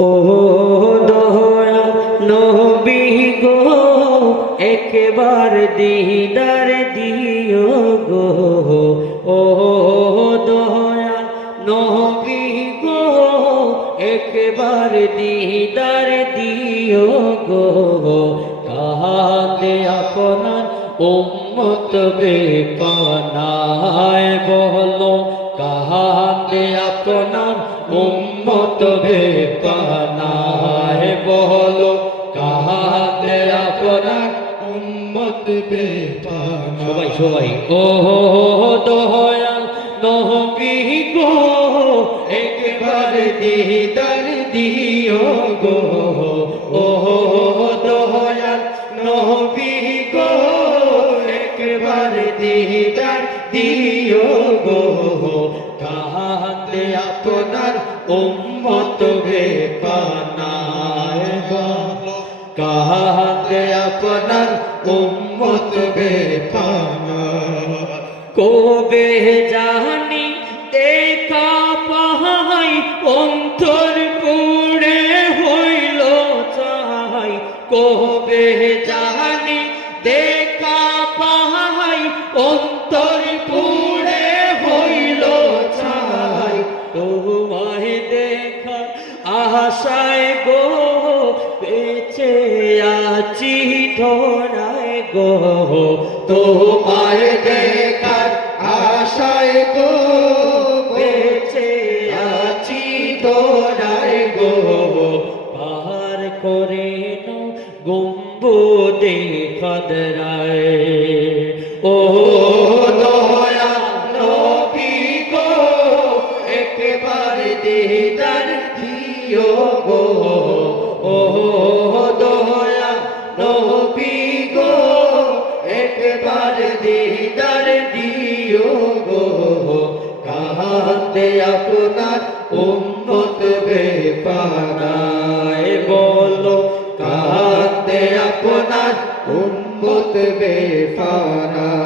ও একবার দিদার দিও গো। ও দয়া নবী গো, একবার দিদার দিও গো। কাহাতে আপনার উম্মত বেপানায় বলো কাহাতে আপনার উম্মত বেপানায় বলো কাহাতে আপনার উম্মত বেপানা সবাই সবাই। ও দয়াল নহবি গো একবার দিদার দিও গো। ও দয়াল নহবি গো একবার দিদার দিও গো। কাহাতে আপনার উম্মত বেপানায় বলো কাহাতে আপনার উম্মত বেপানা কবে জানি দেখা পাহাই, অন্তর পুড়ে হইল চাই কবে জানি আশায় গো বেঁচে আছি ধরায় গো। তোমায় দেখার আশায় গো বেঁচে আছি ধরায় গো। পার করে নো গম্বুদে খদরায়। ও দয়া নবী গো একবার দিদার দিও গো, ও দয়া গো, একবার দিদার দিও গো কাহাতে আপনার উন্নত বেপানায়, বলো কাহাতে আপনার উন্নত বেপানা